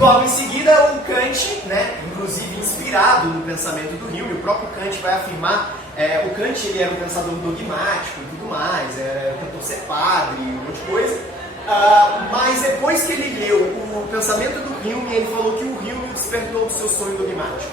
Logo em seguida, o Kant, né, inclusive inspirado no pensamento do Hume, o próprio Kant vai afirmar, o Kant ele era um pensador dogmático e tudo mais, tentou ser padre, um monte de coisa, mas depois que ele leu o pensamento do Hume, ele falou que o Hume o despertou do seu sonho dogmático.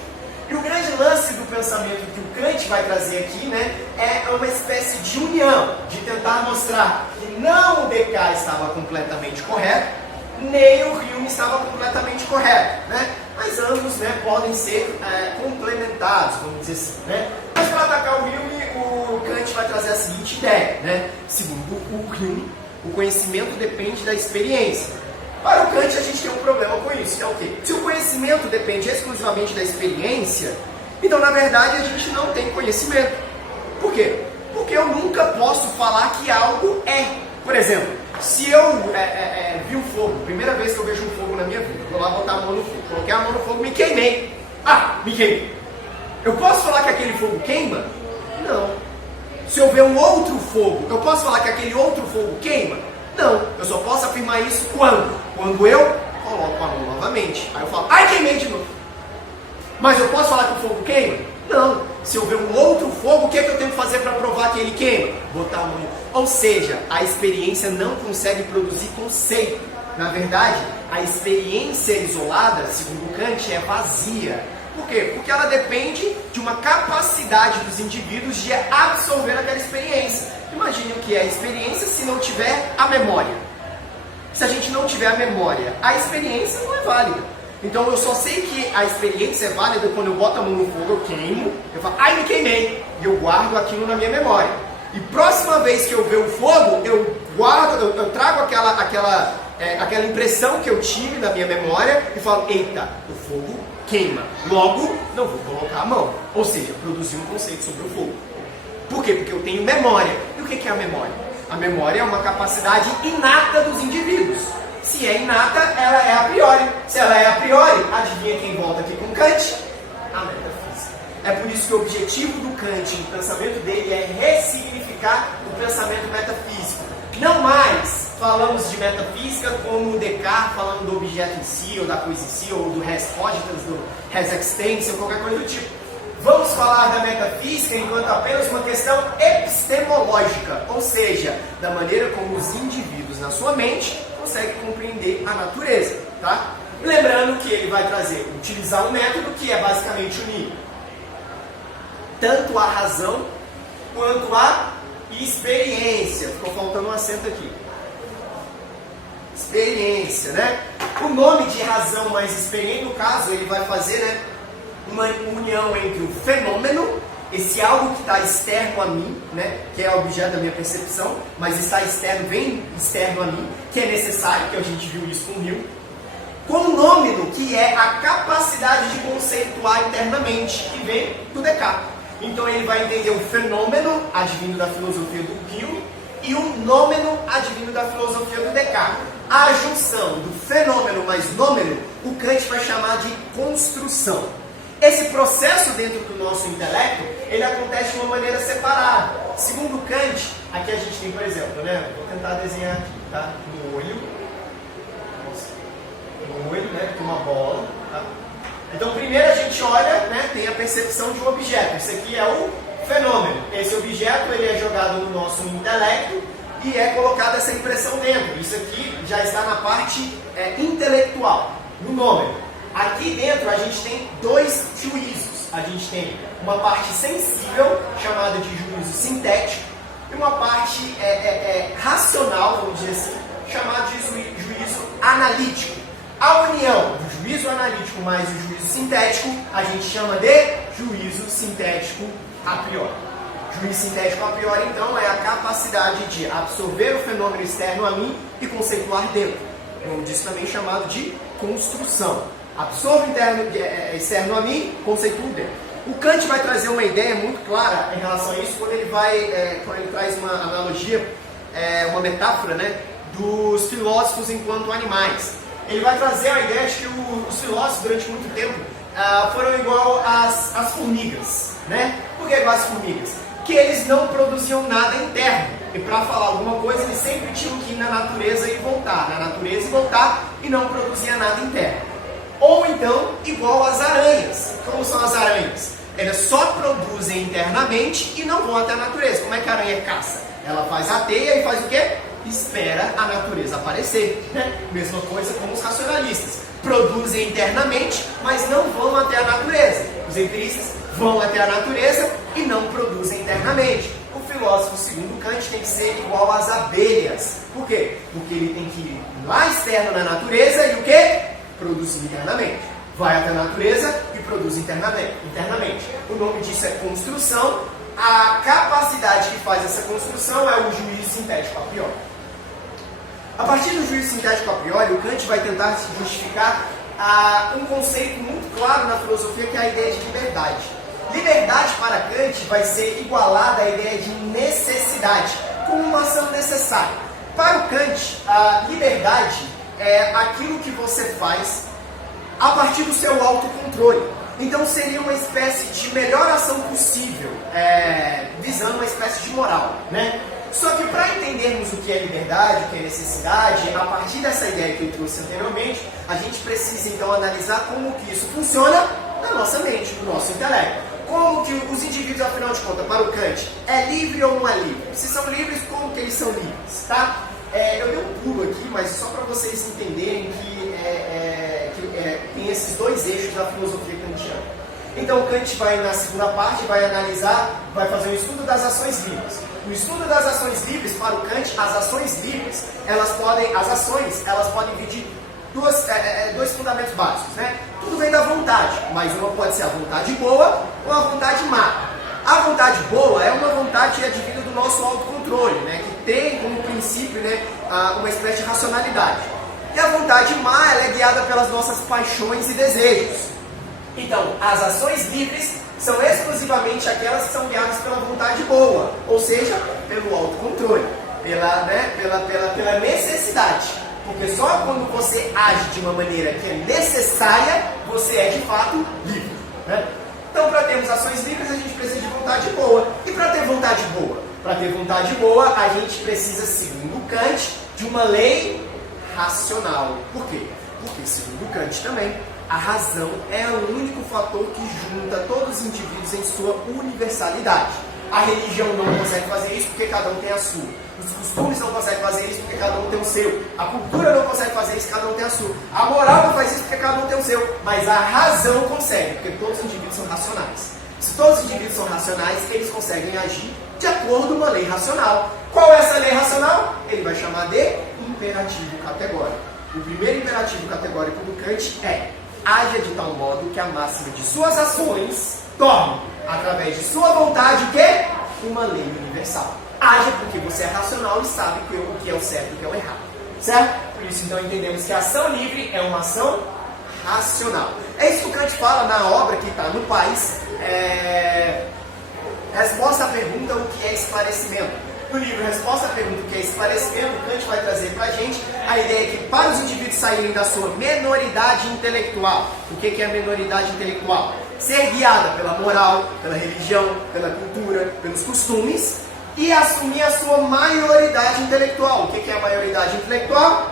E o grande lance do pensamento que o Kant vai trazer aqui, né, é uma espécie de união, de tentar mostrar que não o Descartes estava completamente correto, nem o Hume estava completamente correto, né? Mas ambos, né, podem ser complementados, vamos dizer assim, né? Mas para atacar o Hume, o Kant vai trazer a seguinte ideia, né? Segundo o Hume, o conhecimento depende da experiência. Para o Kant, a gente tem um problema com isso, que é o quê? Se o conhecimento depende exclusivamente da experiência, então, na verdade, a gente não tem conhecimento. Por quê? Porque eu nunca posso falar que algo é. Por exemplo, se eu vi um fogo, primeira vez que eu vejo um fogo na minha vida, vou lá botar a mão no fogo, coloquei a mão no fogo, me queimei. Me queimei. Eu posso falar que aquele fogo queima? Não. Se eu ver um outro fogo, eu posso falar que aquele outro fogo queima? Não. Eu só posso afirmar isso quando? Quando eu coloco a mão novamente. Aí eu falo, queimei de novo. Mas eu posso falar que o fogo queima? Não. Se eu ver um outro fogo, o que é que eu tenho que fazer para provar que ele queima? Botar a mão. Ou seja, a experiência não consegue produzir conceito. Na verdade, a experiência isolada, segundo Kant, é vazia. Por quê? Porque ela depende de uma capacidade dos indivíduos de absorver aquela experiência. Imagine o que é a experiência se não tiver a memória. Se a gente não tiver a memória, a experiência não é válida. Então eu só sei que a experiência é válida quando eu boto a mão no fogo, eu queimo, eu falo, me queimei, e eu guardo aquilo na minha memória. E próxima vez que eu ver o fogo, eu guardo, eu trago aquela impressão que eu tive da minha memória e falo, eita, o fogo queima, logo não vou colocar a mão. Ou seja, produzir um conceito sobre o fogo. Por quê? Porque eu tenho memória. E o que é a memória? A memória é uma capacidade inata dos indivíduos. Se é inata, ela é a priori. Se ela é a priori, adivinha quem volta aqui com Kant? A metafísica. É por isso que o objetivo do Kant, o pensamento dele, é ressignificar o pensamento metafísico. Não mais falamos de metafísica como o Descartes falando do objeto em si, ou da coisa em si, ou do res cogitans, do res existens, ou qualquer coisa do tipo. Vamos falar da metafísica enquanto apenas uma questão epistemológica, ou seja, da maneira como os indivíduos na sua mente conseguem compreender a natureza, tá? Lembrando que ele vai utilizar um método que é basicamente unir tanto a razão quanto a experiência. Ficou faltando um acento aqui. Experiência, né? O nome de razão mais experiência, no caso, ele vai fazer, né, uma união entre o fenômeno, esse algo que está externo a mim, né, que é objeto da minha percepção, mas está externo, bem externo a mim, que é necessário, que a gente viu isso com o Hume, com o nômeno, que é a capacidade de conceituar internamente, que vem do Descartes. Então ele vai entender o fenômeno, advindo da filosofia do Hume, e o nômeno, advindo da filosofia do Descartes. A junção do fenômeno mais nômeno, o Kant vai chamar de construção. Esse processo dentro do nosso intelecto, ele acontece de uma maneira separada. Segundo Kant, aqui a gente tem, por exemplo, né? Vou tentar desenhar aqui, tá? No olho, né? Tem uma bola, tá? Então, primeiro a gente olha, né? Tem a percepção de um objeto. Esse aqui é o fenômeno. Esse objeto, ele é jogado no nosso intelecto e é colocada essa impressão dentro. Isso aqui já está na parte intelectual, no nômeno. Aqui dentro a gente tem dois juízos. A gente tem uma parte sensível, chamada de juízo sintético, e uma parte racional, vamos dizer assim, chamada de juízo analítico. A união do juízo analítico mais o juízo sintético, a gente chama de juízo sintético a priori. Juízo sintético a priori, então, é a capacidade de absorver o fenômeno externo a mim e conceituar dentro. Como disse também, chamado de construção. Absorvo externo a mim, conceituo dentro. O Kant vai trazer uma ideia muito clara em relação a isso quando ele traz uma analogia, uma metáfora, né, dos filósofos enquanto animais. Ele vai trazer a ideia de que os filósofos, durante muito tempo, foram igual às formigas, né? Por que igual às formigas? Que eles não produziam nada interno. E para falar alguma coisa, eles sempre tinham que ir na natureza e voltar. Na natureza e voltar, e não produzia nada interno. Ou então, igual às aranhas. Como são as aranhas? Elas só produzem internamente e não vão até a natureza. Como é que a aranha caça? Ela faz a teia e faz o quê? Espera a natureza aparecer. Mesma coisa com os racionalistas. Produzem internamente, mas não vão até a natureza. Os empiristas vão até a natureza e não produzem internamente. O filósofo, segundo Kant, tem que ser igual às abelhas. Por quê? Porque ele tem que ir lá externo na natureza e o quê? Produzir internamente. Vai até a natureza e produz internamente. O nome disso é construção. A capacidade que faz essa construção é o juízo sintético a priori. A partir do juízo sintético a priori, o Kant vai tentar se justificar um conceito muito claro na filosofia, que é a ideia de liberdade. Liberdade para Kant vai ser igualada à ideia de necessidade, como uma ação necessária. Para o Kant, a liberdade é aquilo que você faz a partir do seu autocontrole. Então seria uma espécie de melhor ação possível, visando uma espécie de moral, né? Só que para entendermos o que é liberdade, o que é necessidade, a partir dessa ideia que eu trouxe anteriormente, a gente precisa então analisar como que isso funciona na nossa mente, no nosso intelecto. Como que os indivíduos, afinal de contas, para o Kant, é livre ou não é livre? Se são livres, como que eles são livres, tá? Eu dei um pulo aqui, mas só para vocês entenderem que tem esses dois eixos da filosofia kantiana. Então Kant vai, na segunda parte, vai analisar, vai fazer um estudo das ações livres. No estudo das ações livres, para o Kant, as ações livres, elas podem vir de dois fundamentos básicos, né? Tudo vem da vontade, mas uma pode ser a vontade boa ou a vontade má. A vontade boa é uma vontade advinda do nosso autocontrole, né? Que tem como princípio, né, uma espécie de racionalidade. E a vontade má, ela é guiada pelas nossas paixões e desejos. Então, as ações livres são exclusivamente aquelas que são guiadas pela vontade boa, ou seja, pelo autocontrole, pela necessidade. Porque só quando você age de uma maneira que é necessária, você é de fato livre, né? Então, para termos ações livres, a gente precisa de vontade boa. E para ter vontade boa? Para ter vontade boa, a gente precisa, segundo Kant, de uma lei racional. Por quê? Porque, segundo Kant também, a razão é o único fator que junta todos os indivíduos em sua universalidade. A religião não consegue fazer isso porque cada um tem a sua. Os costumes não conseguem fazer isso porque cada um tem o seu. A cultura não consegue fazer isso porque cada um tem a sua. A moral não faz isso porque cada um tem o seu. Mas a razão consegue, porque todos os indivíduos são racionais. Se todos os indivíduos são racionais, eles conseguem agir de acordo com uma lei racional. Qual é essa lei racional? Ele vai chamar de imperativo categórico. O primeiro imperativo categórico do Kant é: haja de tal modo que a máxima de suas ações torne, através de sua vontade, o quê? Uma lei universal. Haja porque você é racional e sabe o que é o certo e o que é o errado. Certo? Por isso, então, entendemos que a ação livre é uma ação racional. É isso que o Kant fala na obra que está no Pais. Resposta à pergunta: o que é esclarecimento? No livro Resposta à pergunta: o que é esclarecimento, Kant vai trazer para a gente a ideia que para os indivíduos saírem da sua menoridade intelectual. O que é a menoridade intelectual? Ser guiada pela moral, pela religião, pela cultura, pelos costumes, e assumir a sua maioridade intelectual. O que é a maioridade intelectual?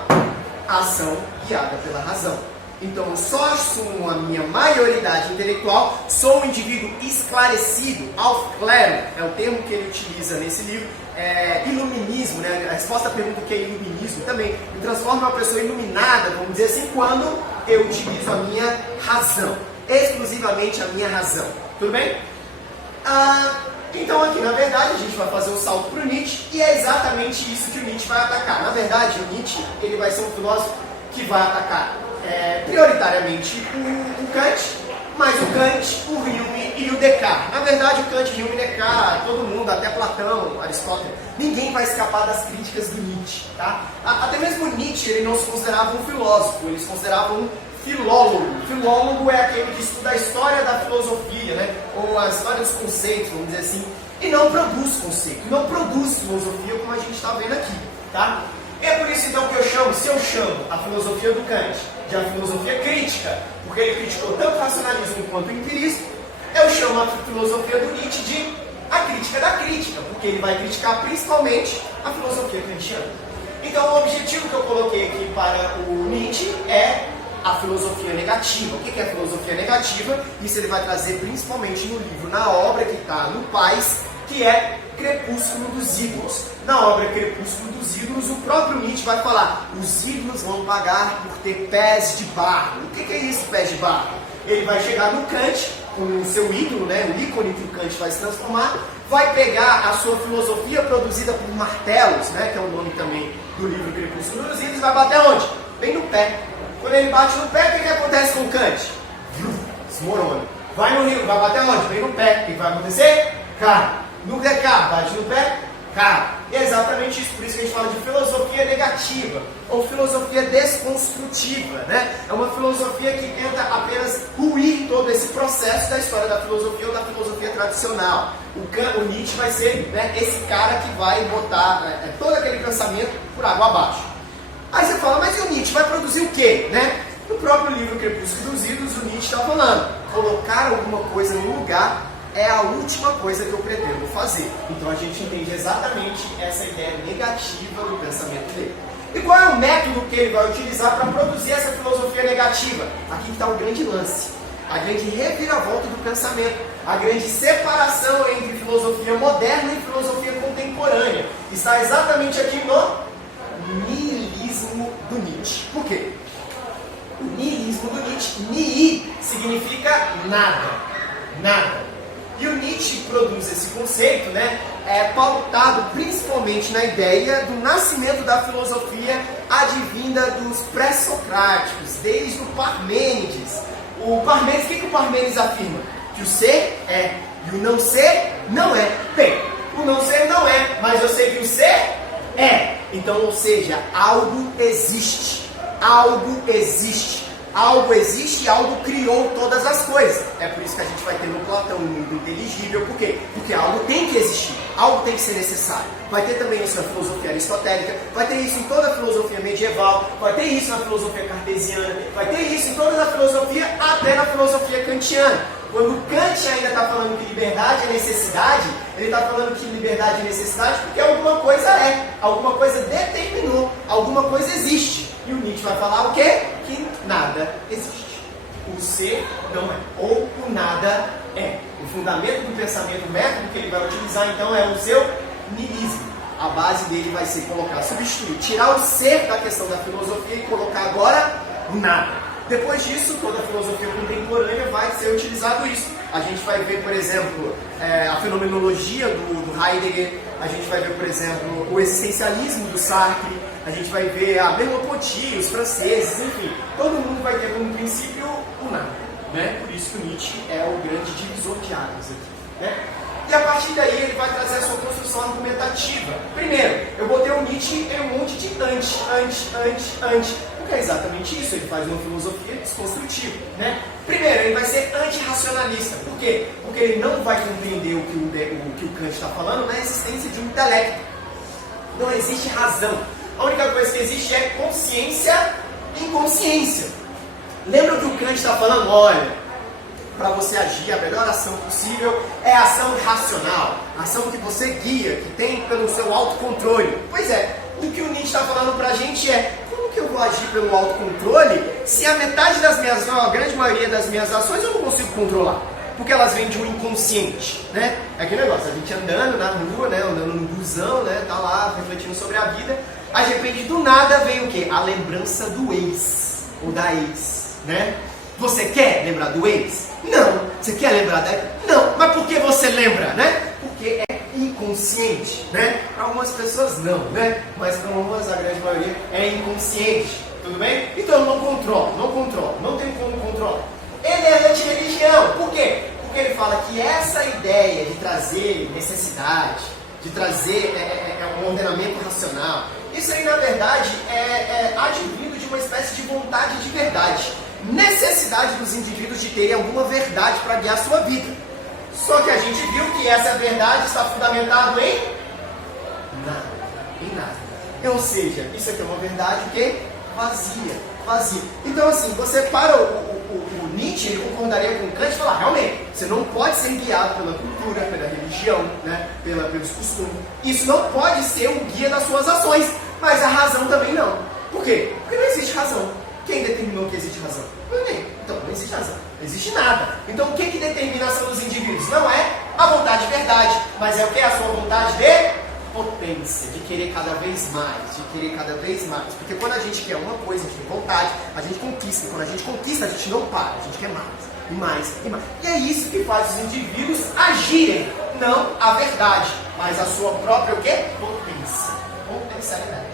A ação guiada pela razão. Então, eu só assumo a minha maioridade intelectual, sou um indivíduo esclarecido, aufklärung, é o termo que ele utiliza nesse livro, iluminismo, né? A resposta à pergunta que é iluminismo também, me transforma em uma pessoa iluminada, vamos dizer assim, quando eu utilizo a minha razão, exclusivamente a minha razão. Tudo bem? Então aqui, na verdade, a gente vai fazer um salto para o Nietzsche, e é exatamente isso que o Nietzsche vai atacar. Na verdade, o Nietzsche ele vai ser um filósofo que vai atacar prioritariamente o Kant, mas o Kant, o Hume e o Descartes. Na verdade, o Kant, Hume e Descartes, todo mundo, até Platão, Aristóteles, ninguém vai escapar das críticas do Nietzsche. Tá? Até mesmo Nietzsche, ele não se considerava um filósofo, ele se considerava um filólogo. Filólogo é aquele que estuda a história da filosofia, né? Ou a história dos conceitos, vamos dizer assim, e não produz conceito, não produz filosofia como a gente está vendo aqui. Tá? É por isso então que se eu chamo a filosofia do Kant de a filosofia crítica, porque ele criticou tanto o racionalismo quanto o empirismo, eu chamo a filosofia do Nietzsche de a crítica da crítica, porque ele vai criticar principalmente a filosofia kantiana. Então o objetivo que eu coloquei aqui para o Nietzsche é a filosofia negativa. O que é a filosofia negativa? Isso ele vai trazer principalmente no livro, na obra que está no Paz, que é Crepúsculo dos Ídolos. Na obra Crepúsculo dos Ídolos, o próprio Nietzsche vai falar: os ídolos vão pagar por ter pés de barro. O que é isso, pés de barro? Ele vai chegar no Kant, com o seu ídolo, né, o ícone que o Kant vai se transformar, vai pegar a sua filosofia produzida por martelos, né, que é o nome também do livro Crepúsculo dos Ídolos, vai bater onde? Bem no pé. Quando ele bate no pé, o que acontece com o Kant? Desmorona. Vai no rio, vai bater onde? Bem no pé. O que vai acontecer? Cai. No que é cai? Bate no pé? Cai. E é exatamente isso, por isso que a gente fala de filosofia negativa, ou filosofia desconstrutiva, né? É uma filosofia que tenta apenas ruir todo esse processo da história da filosofia ou da filosofia tradicional. O Nietzsche vai ser, né, esse cara que vai botar todo aquele pensamento por água abaixo. Aí você fala, mas e o Nietzsche vai produzir o quê, né? No próprio livro Crepúsculo dos Ídolos, o Nietzsche está falando: colocar alguma coisa no lugar é a última coisa que eu pretendo fazer. Então a gente entende exatamente essa ideia negativa do pensamento dele. E qual é o método que ele vai utilizar para produzir essa filosofia negativa? Aqui está o grande lance, a grande reviravolta do pensamento, a grande separação entre filosofia moderna e filosofia contemporânea. Está exatamente aqui no niilismo do Nietzsche. Por quê? O niilismo do Nietzsche, nihil, significa nada, nada. E o Nietzsche produz esse conceito, né, pautado principalmente na ideia do nascimento da filosofia advinda dos pré-socráticos, desde o Parmênides. O que o Parmênides afirma? Que o ser é, e o não ser não é. Bem, o não ser não é, mas eu sei que o ser é. Então, ou seja, algo existe. Algo existe. Algo existe e algo criou todas as coisas. É por isso que a gente vai ter no Platão um mundo inteligível. Por quê? Porque algo tem que existir, algo tem que ser necessário. Vai ter também isso na filosofia aristotélica, vai ter isso em toda a filosofia medieval, vai ter isso na filosofia cartesiana, vai ter isso em toda a filosofia, até na filosofia kantiana. Quando Kant ainda está falando que liberdade é necessidade, ele está falando que liberdade é necessidade porque alguma coisa é, alguma coisa determinou, alguma coisa existe. E o Nietzsche vai falar o quê? Que nada existe. O ser não é, ou o nada é. O fundamento do pensamento, o método que ele vai utilizar então é o seu niilismo. A base dele vai ser colocar, substituir, tirar o ser da questão da filosofia e colocar agora o nada. Depois disso, toda a filosofia contemporânea vai ser utilizado isso. A gente vai ver, por exemplo, a fenomenologia do Heidegger, a gente vai ver, por exemplo, o existencialismo do Sartre, a gente vai ver a Merleau-Ponty, os franceses, enfim, todo mundo vai ter como princípio o nada, né? Por isso que o Nietzsche é o grande divisor de águas aqui, né? E a partir daí ele vai trazer a sua construção argumentativa. Primeiro, eu botei o Nietzsche em um monte de anti, porque é exatamente isso, ele faz uma filosofia desconstrutiva, né? Primeiro, ele vai ser antirracionalista. Por quê? Porque ele não vai compreender o que o Kant está falando na existência de um intelecto. Não existe razão. A única coisa que existe é consciência e inconsciência. Lembra que o Kant está falando? Olha, para você agir, a melhor ação possível é a ação racional, a ação que você guia, que tem pelo seu autocontrole. Pois é, o que o Nietzsche está falando para a gente é: como que eu vou agir pelo autocontrole se a metade das minhas, a grande maioria das minhas ações eu não consigo controlar? Porque elas vêm de um inconsciente, né? É aquele negócio, a gente andando na rua, né, andando no busão, né, tá lá refletindo sobre a vida, aí de repente do nada vem o quê? A lembrança do ex, ou da ex, né? Você quer lembrar do ex? Não. Você quer lembrar da ex? Não. Mas por que você lembra, né? Porque é inconsciente, né? Para algumas pessoas não, né? Mas para algumas, a grande maioria, é inconsciente, tudo bem? Então não controla, não tem como controlar. Ele é anti-religião. Por quê? Porque ele fala que essa ideia de trazer necessidade, de trazer um ordenamento racional, isso aí na verdade é advindo de uma espécie de vontade de verdade, necessidade dos indivíduos de terem alguma verdade para guiar a sua vida. Só que a gente viu que essa verdade está fundamentada em nada. Ou seja, isso aqui é uma verdade que vazia. Então assim, você para o Nietzsche, ele concordaria com Kant e falar: realmente, você não pode ser guiado pela cultura, pela religião, né, pelos costumes. Isso não pode ser o guia das suas ações, mas a razão também não. Por quê? Porque não existe razão. Quem determinou que existe razão? Ninguém. Então não existe razão, não existe nada. Então o que determina a ação dos indivíduos? Não é a vontade de verdade, mas é o que? A sua vontade de potência, de querer cada vez mais, de querer cada vez mais. Porque quando a gente quer uma coisa, a gente tem vontade, a gente conquista. Quando a gente conquista, a gente não para, a gente quer mais, e mais, e mais. E é isso que faz os indivíduos agirem, não a verdade, mas a sua própria o quê? Potência, potencialidade.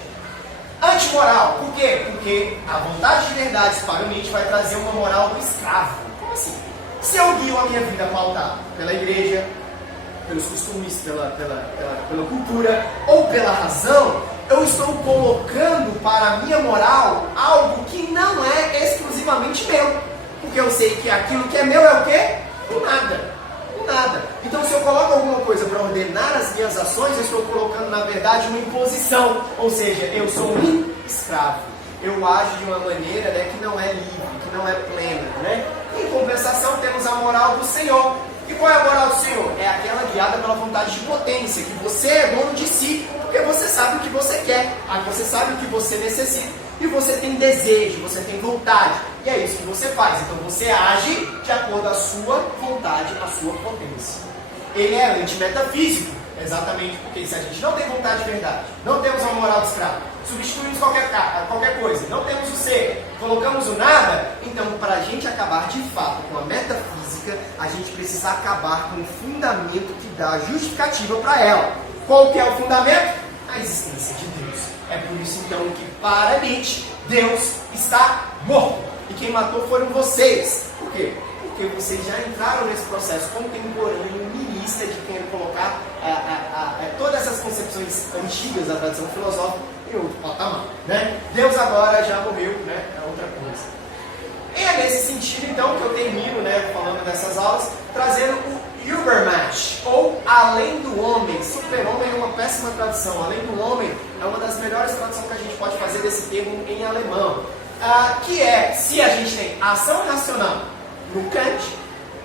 Antimoral, por quê? Porque a vontade de verdade para o Nietzsche vai trazer uma moral do escravo. Como assim? Se eu guio a minha vida pautada pela igreja, pelos costumes, pela cultura ou pela razão, eu estou colocando para a minha moral algo que não é exclusivamente meu. Porque eu sei que aquilo que é meu é o quê? O nada. O nada. Então se eu coloco alguma coisa para ordenar as minhas ações, eu estou colocando na verdade uma imposição. Ou seja, eu sou um escravo. Eu ajo de uma maneira, né, que não é livre, que não é plena. Né? Em compensação temos a moral do Senhor. E qual é a moral do Senhor? É aquela guiada pela vontade de potência, que você é dono de si, porque você sabe o que você quer, você sabe o que você necessita, e você tem desejo, você tem vontade, e é isso que você faz. Então você age de acordo com a sua vontade, a sua potência. Ele é antimetafísico, exatamente porque se a gente não tem vontade de verdade, não temos uma moral de escravo, substituímos qualquer coisa, não temos o ser, colocamos o nada, então para a gente acabar de fato com a metafísica, a gente precisa acabar com o fundamento que dá justificativa para ela. Qual que é o fundamento? A existência de Deus. É por isso então que para Nietzsche, Deus está morto. E quem matou foram vocês. Por quê? Porque vocês já entraram nesse processo contemporâneo, niilista, de querer colocar todas essas concepções antigas da tradição filosófica em outro patamar. Né? Deus agora já morreu, né? É outra coisa. E é nesse sentido, então, que eu termino, né, falando dessas aulas, trazendo o Übermensch, ou Além do Homem. Super-homem é uma péssima tradução. Além do Homem é uma das melhores traduções que a gente pode fazer desse termo em alemão. Que é, se a gente tem ação racional no Kant,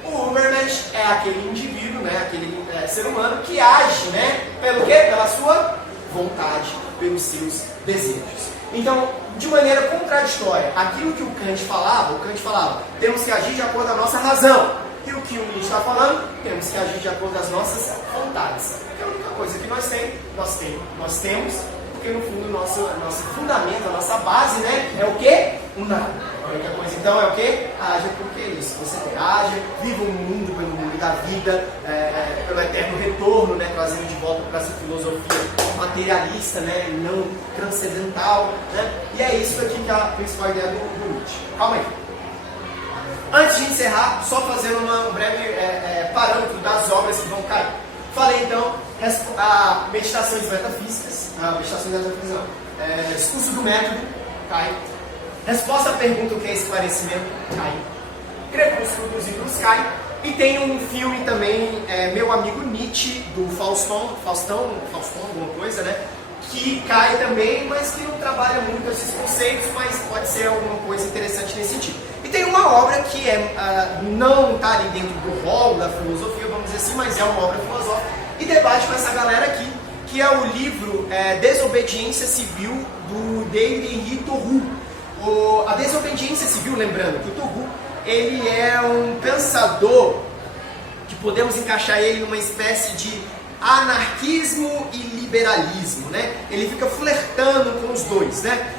o Übermensch é aquele indivíduo, né, aquele ser humano que age, né, pelo quê? Pela sua vontade, pelos seus desejos. Então, de maneira contraditória, aquilo que o Kant falava, temos que agir de acordo com a nossa razão. E o que o Nietzsche está falando, temos que agir de acordo com as nossas vontades. É a única coisa que nós temos, porque no fundo o nosso fundamento, a nossa base, né, é o quê? O nada. A única coisa então é o quê? Haja porque é isso. Você haja, viva o mundo pelo mundo da vida, pelo eterno retorno, né, trazendo de volta para essa filosofia materialista, né, não transcendental. Né? E é isso aqui que é a principal ideia do Nietzsche. Calma aí. Antes de encerrar, só fazendo um breve parâmetro das obras que vão cair. Falei então, meditações metafísicas, discurso do método, cai. Resposta à pergunta o que é esclarecimento, cai. Crepúsculo dos ídolos, cai. E tem um filme também, Meu Amigo Nietzsche, do Faustão, alguma coisa, né? Que cai também, mas que não trabalha muito esses conceitos, mas pode ser alguma coisa interessante nesse sentido. E tem uma obra que não está ali dentro do rol da filosofia, vamos dizer assim, mas é uma obra filosófica, e debate com essa galera aqui, que é o livro Desobediência Civil, do David Henry Thoreau. A desobediência civil, lembrando que o Thoreau, ele é um pensador que podemos encaixar ele numa espécie de anarquismo e liberalismo, né? Ele fica flertando com os dois, né?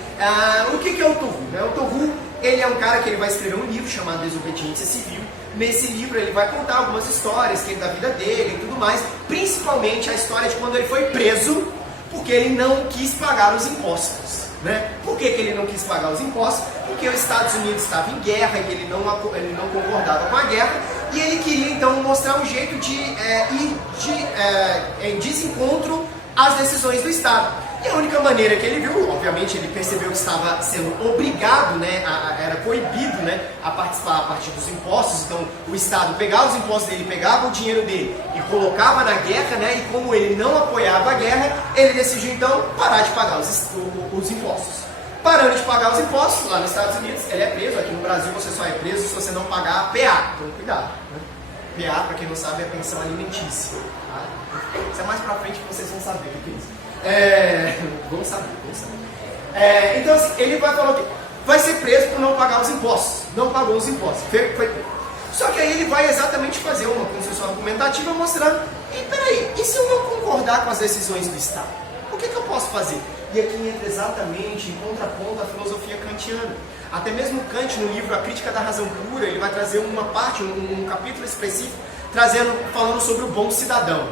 O que é o Thoreau? Né? O Thoreau, ele é um cara que ele vai escrever um livro chamado Desobediência Civil. Nesse livro ele vai contar algumas histórias da vida dele e tudo mais, principalmente a história de quando ele foi preso porque ele não quis pagar os impostos. Né? Por que ele não quis pagar os impostos? Porque os Estados Unidos estavam em guerra e ele não concordava com a guerra, e ele queria então mostrar um jeito de ir em desencontro às decisões do Estado. E a única maneira que ele viu, obviamente ele percebeu que estava sendo obrigado, né, era proibido, né, a participar a partir dos impostos. Então o Estado pegava os impostos dele, pegava o dinheiro dele e colocava na guerra, né, e como ele não apoiava a guerra, ele decidiu então parar de pagar os impostos. Parando de pagar os impostos, lá nos Estados Unidos, ele é preso. Aqui no Brasil você só é preso se você não pagar a PA, então cuidado, né? PA, para quem não sabe, é pensão alimentícia, tá? Isso é mais pra frente que vocês vão saber o que é isso. Vamos saber. Então assim, ele vai falar o quê? vai ser preso por não pagar os impostos. Não pagou os impostos, foi preso. Só que aí ele vai exatamente fazer uma construção argumentativa mostrando, e peraí, e se eu não concordar com as decisões do Estado? O que eu posso fazer? E aqui entra exatamente em contraponto à filosofia kantiana. Até mesmo Kant, no livro A Crítica da Razão Pura, ele vai trazer uma parte, um capítulo específico, falando sobre o bom cidadão.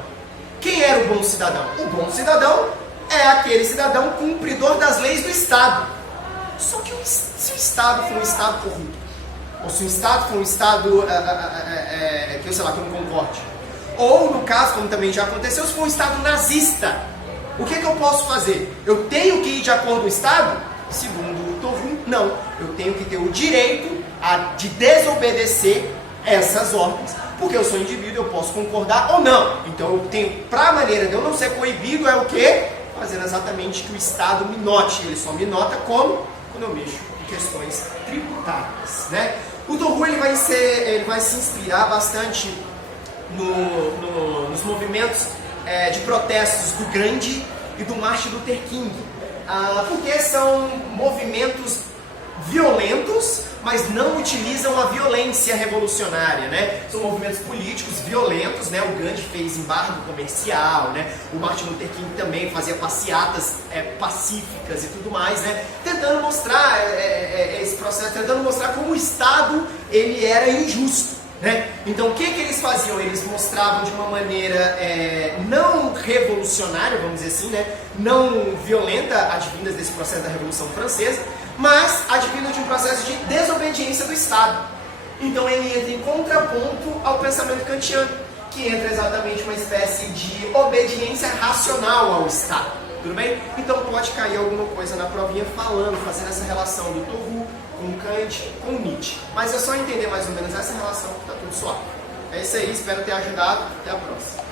Quem era o bom cidadão? O bom cidadão é aquele cidadão cumpridor das leis do Estado. Só que se o Estado for um Estado corrupto, ou se o Estado for um Estado que eu não concorde, ou no caso, como também já aconteceu, se for um Estado nazista, o que eu posso fazer? Eu tenho que ir de acordo com o Estado? Segundo o Torrum, não. Eu tenho que ter o direito de desobedecer essas ordens, porque eu sou indivíduo, eu posso concordar ou não. Então eu tenho, para a maneira de eu não ser coibido, é o quê? Fazendo exatamente que o Estado me note. Ele só me nota como? Quando eu mexo em questões tributárias, né? O Torrum ele vai se inspirar bastante nos movimentos de protestos do Gandhi e do Martin Luther King, porque são movimentos violentos, mas não utilizam a violência revolucionária, né? São movimentos políticos violentos, né? O Gandhi fez embargo comercial, né? O Martin Luther King também fazia passeatas pacíficas e tudo mais, né? Tentando mostrar esse processo, tentando mostrar como o Estado ele era injusto, né? Então o que eles faziam? Eles mostravam de uma maneira não revolucionária, vamos dizer assim, né? Não violenta, advindas desse processo da Revolução Francesa, mas advindo de um processo de desobediência do Estado. Então ele entra em contraponto ao pensamento kantiano, que entra exatamente uma espécie de obediência racional ao Estado. Tudo bem? Então pode cair alguma coisa na provinha fazendo essa relação do Torrum com Kant, com Nietzsche. Mas é só entender mais ou menos essa relação que está tudo suave. É isso aí, espero ter ajudado. Até a próxima.